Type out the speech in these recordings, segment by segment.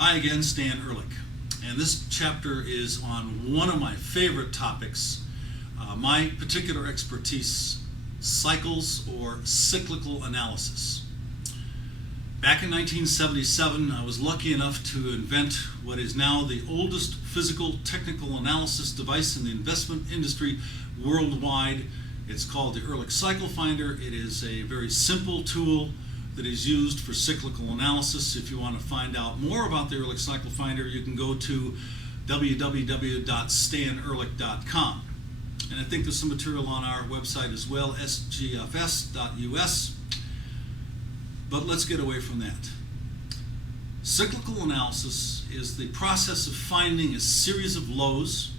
Hi again, Stan Ehrlich, and this chapter is on one of my favorite topics, my particular expertise, cycles or cyclical analysis. Back in 1977, I was lucky enough to invent what is now the oldest physical technical analysis device in the investment industry worldwide. It's called the Ehrlich Cycle Finder. It is a very simple tool that is used for cyclical analysis. If you want to find out more about the Ehrlich Cycle Finder, you can go to www.stanehrlich.com. And I think there's some material on our website as well, sgfs.us. But let's get away from that. Cyclical analysis is the process of finding a series of lows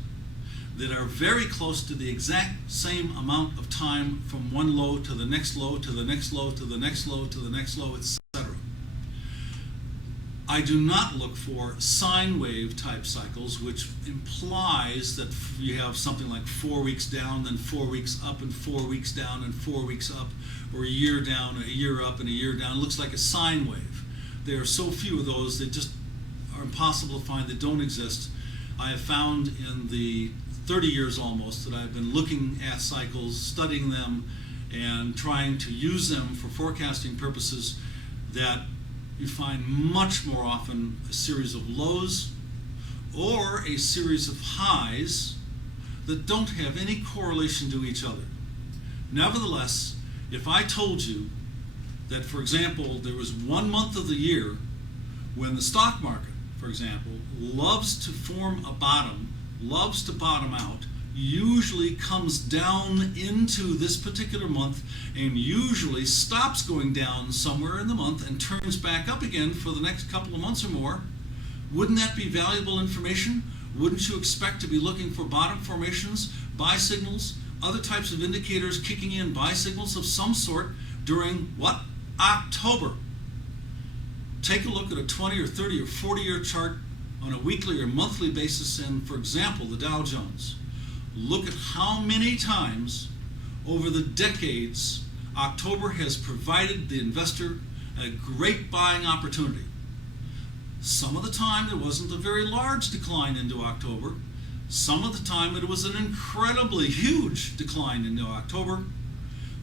that are very close to the exact same amount of time from one low to the next low, to the next low, to the next low, to the next low, etc. I do not look for sine wave type cycles, which implies that you have something like 4 weeks down, then 4 weeks up, and 4 weeks down, and 4 weeks up, or a year down, a year up, and a year down. It looks like a sine wave. There are so few of those that just are impossible to find, that don't exist. I have found in the 30 years almost that I've been looking at cycles, studying them, and trying to use them for forecasting purposes, that you find much more often a series of lows or a series of highs that don't have any correlation to each other. Nevertheless, if I told you that, for example, there was 1 month of the year when the stock market, for example, loves to form a bottom, loves to bottom out, usually comes down into this particular month, and usually stops going down somewhere in the month and turns back up again for the next couple of months or more, wouldn't that be valuable information? Wouldn't you expect to be looking for bottom formations, buy signals, other types of indicators kicking in, buy signals of some sort during what? October. Take a look at a 20 or 30 or 40 year chart on a weekly or monthly basis in, for example, the Dow Jones. Look at how many times over the decades October has provided the investor a great buying opportunity. Some of the time there wasn't a very large decline into October. Some of the time it was an incredibly huge decline into October.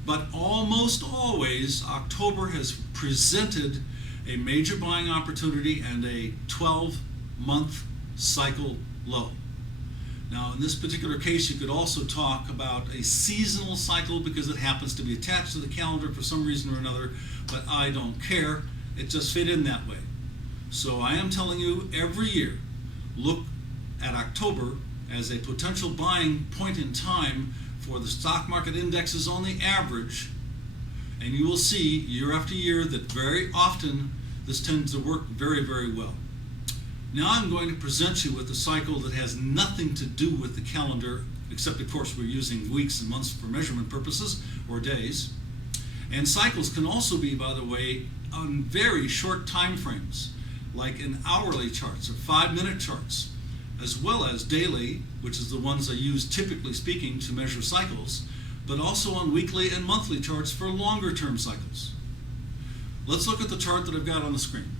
But almost always October has presented a major buying opportunity and a 12-month cycle low. Now, in this particular case, you could also talk about a seasonal cycle because it happens to be attached to the calendar for some reason or another, but I don't care. It just fit in that way. So I am telling you, every year, look at October as a potential buying point in time for the stock market indexes on the average, and you will see year after year that very often this tends to work very, very well. Now I'm going to present you with a cycle that has nothing to do with the calendar, except of course we're using weeks and months for measurement purposes, or days. And cycles can also be, by the way, on very short time frames, like in hourly charts or 5-minute charts, as well as daily, which is the ones I use typically speaking to measure cycles, but also on weekly and monthly charts for longer term cycles. Let's look at the chart that I've got on the screen.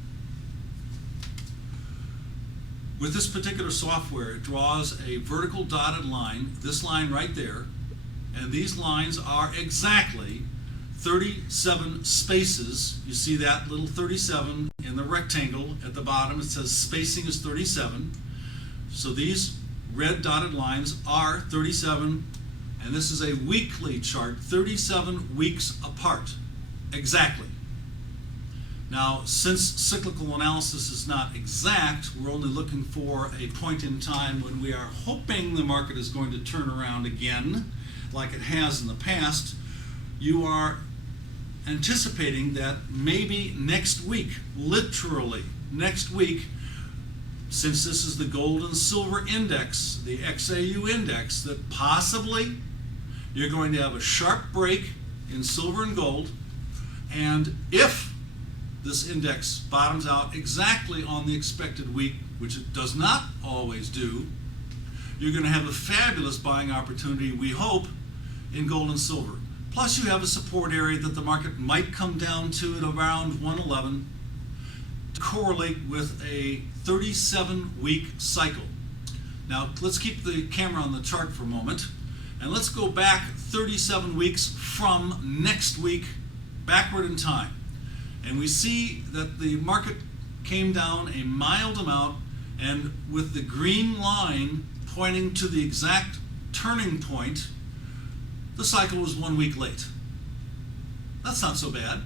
With this particular software, it draws a vertical dotted line, this line right there, and these lines are exactly 37 spaces. You see that little 37 in the rectangle at the bottom. It says spacing is 37. So these red dotted lines are 37, and this is a weekly chart, 37 weeks apart, exactly. Now, since cyclical analysis is not exact, we're only looking for a point in time when we are hoping the market is going to turn around again, like it has in the past. You are anticipating that maybe next week, literally next week, since this is the gold and silver index, the XAU index, that possibly you're going to have a sharp break in silver and gold, and if this index bottoms out exactly on the expected week, which it does not always do, you're going to have a fabulous buying opportunity, we hope, in gold and silver. Plus you have a support area that the market might come down to at around 111. to correlate with a 37-week cycle. Now let's keep the camera on the chart for a moment, and let's go back 37 weeks from next week backward in time. And we see that the market came down a mild amount, and with the green line pointing to the exact turning point, the cycle was 1 week late. That's not so bad.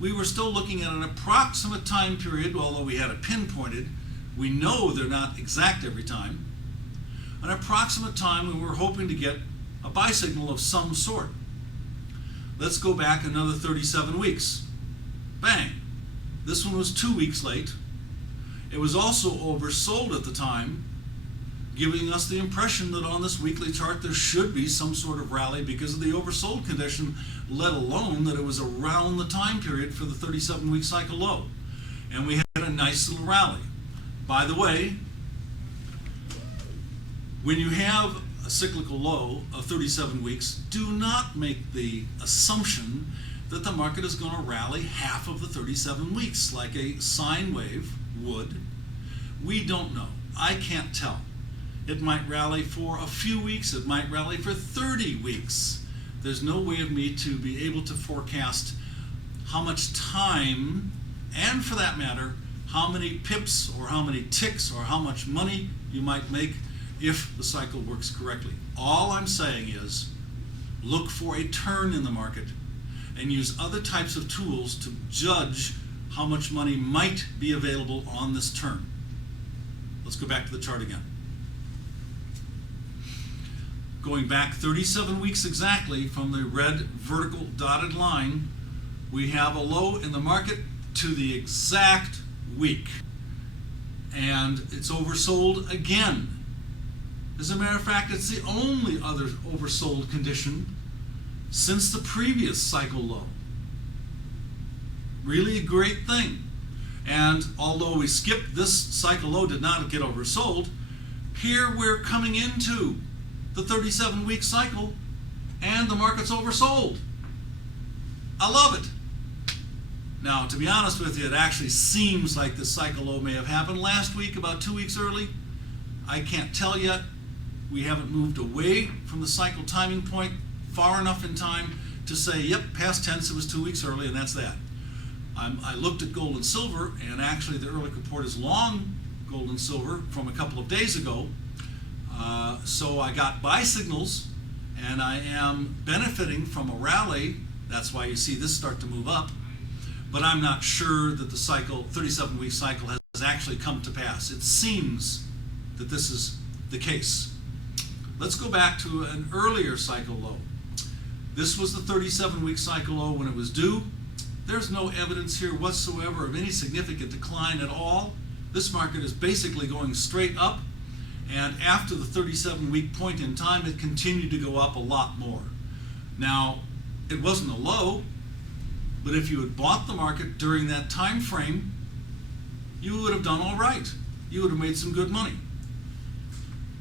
We were still looking at an approximate time period, although we had it pinpointed. We know they're not exact every time. An approximate time when we're hoping to get a buy signal of some sort. Let's go back another 37 weeks. Bang! This one was 2 weeks late. It was also oversold at the time, giving us the impression that on this weekly chart there should be some sort of rally because of the oversold condition, let alone that it was around the time period for the 37-week cycle low. And we had a nice little rally. By the way, when you have a cyclical low of 37 weeks, do not make the assumption that the market is going to rally half of the 37 weeks like a sine wave would. We don't know. I can't tell. It might rally for a few weeks. It might rally for 30 weeks. There's no way of me to be able to forecast how much time, and for that matter, how many pips or how many ticks or how much money you might make if the cycle works correctly. All I'm saying is look for a turn in the market and use other types of tools to judge how much money might be available on this turn. Let's go back to the chart again. Going back 37 weeks exactly from the red vertical dotted line, we have a low in the market to the exact week. And it's oversold again. As a matter of fact, it's the only other oversold condition since the previous cycle low. Really a great thing. And although we skipped this cycle low, did not get oversold, here we're coming into the 37-week cycle and the market's oversold. I love it. Now, to be honest with you, it actually seems like the cycle low may have happened last week, about 2 weeks early. I can't tell yet. We haven't moved away from the cycle timing point far enough in time to say, yep, past tense, it was 2 weeks early, and that's that. I looked at gold and silver, and actually the early report is long gold and silver from a couple of days ago. So I got buy signals, and I am benefiting from a rally. That's why you see this start to move up. But I'm not sure that the cycle, 37-week cycle, has actually come to pass. It seems that this is the case. Let's go back to an earlier cycle low. This was the 37-week cycle low when it was due. There's no evidence here whatsoever of any significant decline at all. This market is basically going straight up, and after the 37-week point in time, it continued to go up a lot more. Now, it wasn't a low, but if you had bought the market during that time frame, you would have done all right. You would have made some good money.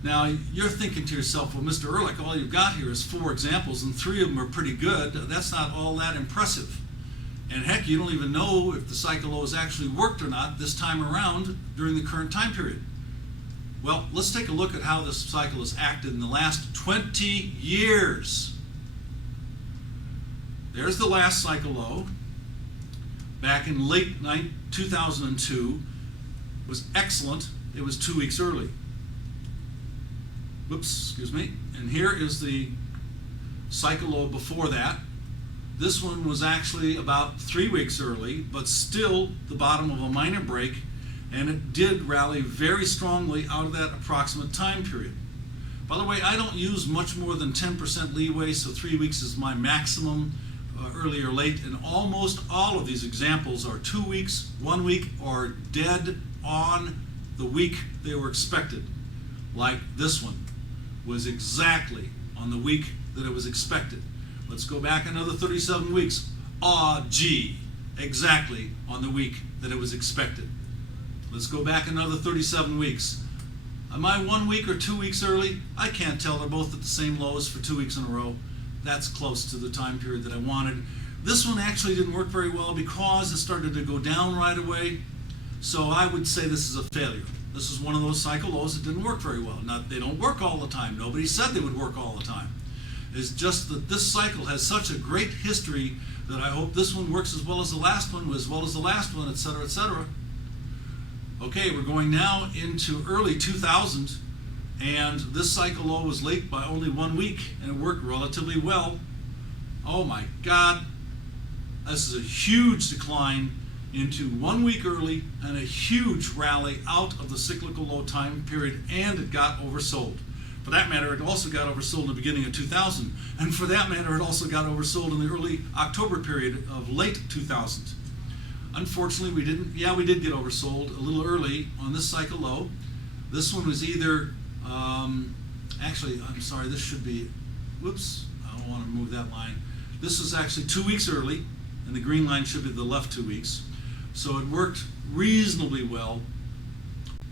Now, you're thinking to yourself, well, Mr. Ehrlich, all you've got here is 4 examples, and 3 of them are pretty good. That's not all that impressive. And heck, you don't even know if the cycle low has actually worked or not this time around during the current time period. Well, let's take a look at how this cycle has acted in the last 20 years. There's the last cycle low. Back in late 2002, it was excellent. It was 2 weeks early. Whoops, excuse me. And here is the cycle low before that. This one was actually about 3 weeks early, but still the bottom of a minor break, and it did rally very strongly out of that approximate time period. By the way, I don't use much more than 10% leeway, so 3 weeks is my maximum, early or late, and almost all of these examples are 2 weeks, 1 week, or dead on the week they were expected. Like this one was exactly on the week that it was expected. Let's go back another 37 weeks. Gee, exactly on the week that it was expected. Let's go back another 37 weeks. Am I 1 week or 2 weeks early? I can't tell. They're both at the same lows for 2 weeks in a row. That's close to the time period that I wanted. This one actually didn't work very well because it started to go down right away. So I would say this is a failure. This is one of those cycle lows that didn't work very well. Now, they don't work all the time. Nobody said they would work all the time. It's just that this cycle has such a great history that I hope this one works as well as the last one, etc., etc. Okay, we're going now into early 2000, and this cycle low was late by only 1 week, and it worked relatively well. Oh my God, this is a huge decline into 1 week early and a huge rally out of the cyclical low time period, and it got oversold. For that matter, it also got oversold in the beginning of 2000, and for that matter, it also got oversold in the early October period of late 2000. Unfortunately, we did get oversold a little early on this cycle low. This one was either, actually, I'm sorry, this should be, whoops, I don't want to move that line. This is actually 2 weeks early, and the green line should be the left 2 weeks. So it worked reasonably well,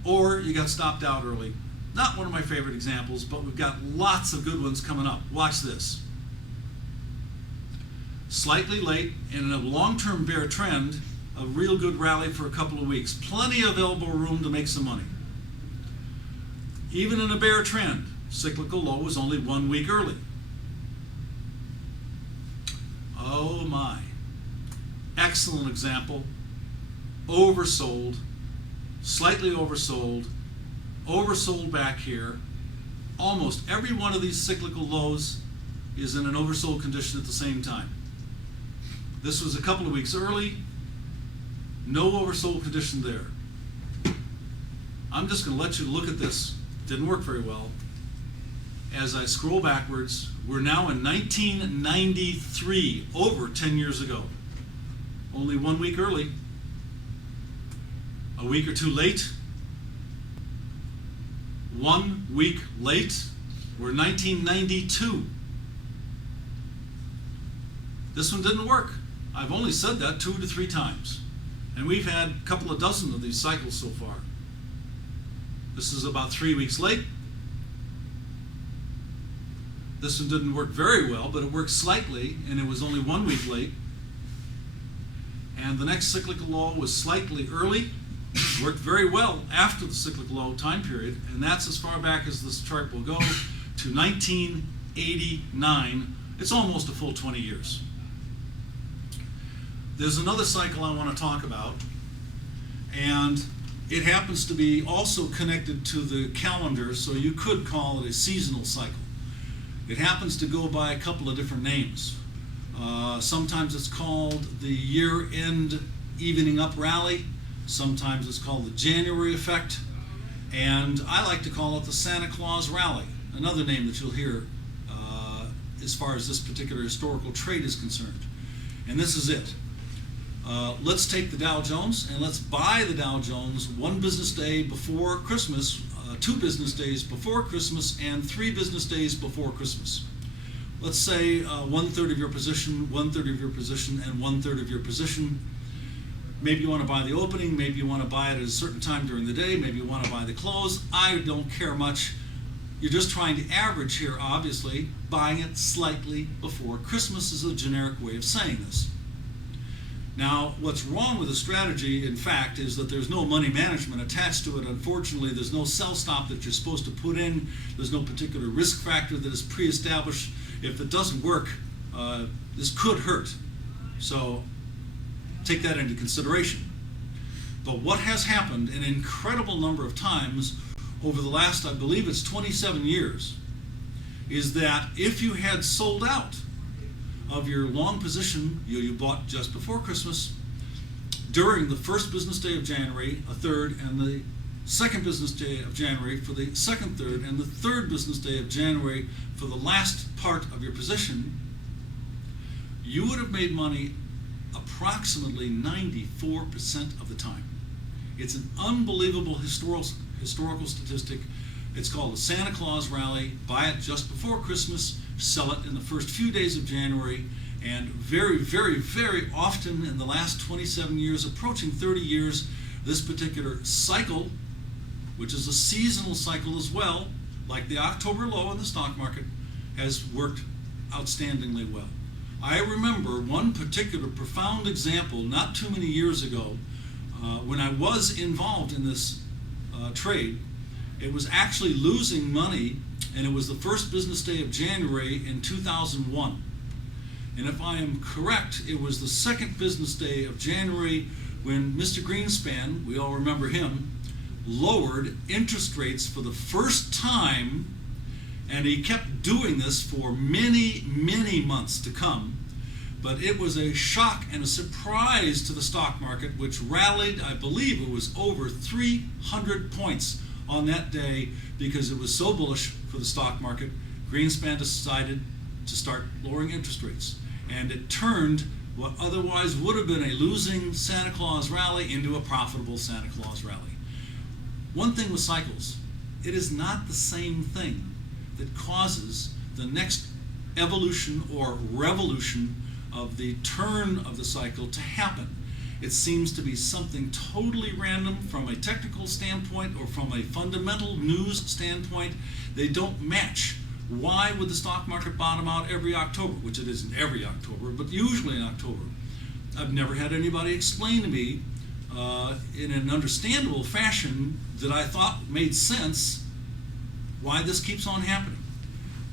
or you got stopped out early. Not one of my favorite examples, but we've got lots of good ones coming up. Watch this. Slightly late and in a long-term bear trend, a real good rally for a couple of weeks. Plenty of elbow room to make some money. Even in a bear trend, cyclical low was only 1 week early. Oh my. Excellent example. Oversold, slightly oversold, oversold back here. Almost every one of these cyclical lows is in an oversold condition at the same time. This was a couple of weeks early, no oversold condition there. I'm just going to let you look at this. Didn't work very well. As I scroll backwards, we're now in 1993, over 10 years ago. Only 1 week early, a week or two late. 1 week late, we're 1992. This one didn't work. I've only said that 2 to 3 times. And we've had a couple of dozen of these cycles so far. This is about 3 weeks late. This one didn't work very well, but it worked slightly, and it was only 1 week late. And the next cyclical low was slightly early. Worked very well after the cyclical low time period, and that's as far back as this chart will go, to 1989. It's almost a full 20 years. There's another cycle I want to talk about, and it happens to be also connected to the calendar, so you could call it a seasonal cycle. It happens to go by a couple of different names. Sometimes it's called the year-end evening up rally. Sometimes it's called the January effect, and I like to call it the Santa Claus rally, another name that you'll hear as far as this particular historical trait is concerned. And this is it. Let's take the Dow Jones and let's buy the Dow Jones 1 business day before Christmas, 2 business days before Christmas, and 3 business days before Christmas. Let's say 1/3 of your position, 1/3 of your position, and 1/3 of your position. Maybe you want to buy the opening, maybe you want to buy it at a certain time during the day, maybe you want to buy the close. I don't care much. You're just trying to average here, obviously. Buying it slightly before Christmas is a generic way of saying this. Now, what's wrong with the strategy, in fact, is that there's no money management attached to it. Unfortunately, there's no sell stop that you're supposed to put in. There's no particular risk factor that is pre-established. If it doesn't work, this could hurt. So take that into consideration. But what has happened an incredible number of times over the last, I believe it's 27 years, is that if you had sold out of your long position you bought just before Christmas, during the first business day of January, a third, and the second business day of January for the second third, and the third business day of January for the last part of your position, you would have made money approximately 94% of the time. It's an unbelievable historical statistic. It's called the Santa Claus rally. Buy it just before Christmas, sell it in the first few days of January, and very, very, very often in the last 27 years, approaching 30 years, this particular cycle, which is a seasonal cycle as well, like the October low in the stock market, has worked outstandingly well. I remember one particular profound example not too many years ago. When I was involved in this trade, it was actually losing money, and it was the first business day of January in 2001. And if I am correct, it was the second business day of January when Mr. Greenspan, we all remember him, lowered interest rates for the first time, and he kept doing this for many, many months to come. But it was a shock and a surprise to the stock market, which rallied, I believe it was over 300 points on that day, because it was so bullish for the stock market. Greenspan decided to start lowering interest rates, and it turned what otherwise would have been a losing Santa Claus rally into a profitable Santa Claus rally. One thing with cycles, it is not the same thing that causes the next evolution or revolution of the turn of the cycle to happen. It seems to be something totally random from a technical standpoint or from a fundamental news standpoint. They don't match. Why would the stock market bottom out every October? Which it isn't every October, but usually in October. I've never had anybody explain to me in an understandable fashion that I thought made sense why this keeps on happening.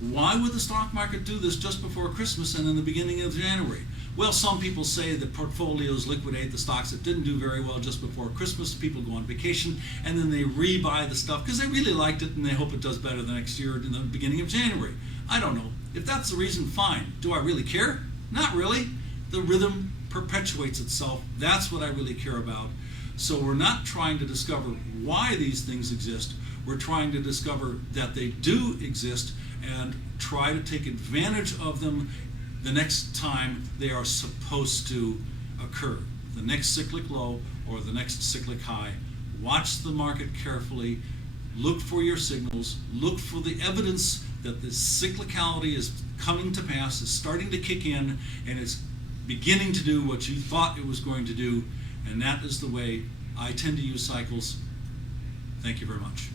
Why would the stock market do this just before Christmas and in the beginning of January? Well, some people say that portfolios liquidate the stocks that didn't do very well just before Christmas. People go on vacation and then they rebuy the stuff because they really liked it and they hope it does better the next year in the beginning of January. I don't know. If that's the reason, fine. Do I really care? Not really. The rhythm perpetuates itself. That's what I really care about. So we're not trying to discover why these things exist. We're trying to discover that they do exist and try to take advantage of them the next time they are supposed to occur. The next cyclic low or the next cyclic high. Watch the market carefully. Look for your signals. Look for the evidence that this cyclicality is coming to pass, is starting to kick in, and it's beginning to do what you thought it was going to do. And that is the way I tend to use cycles. Thank you very much.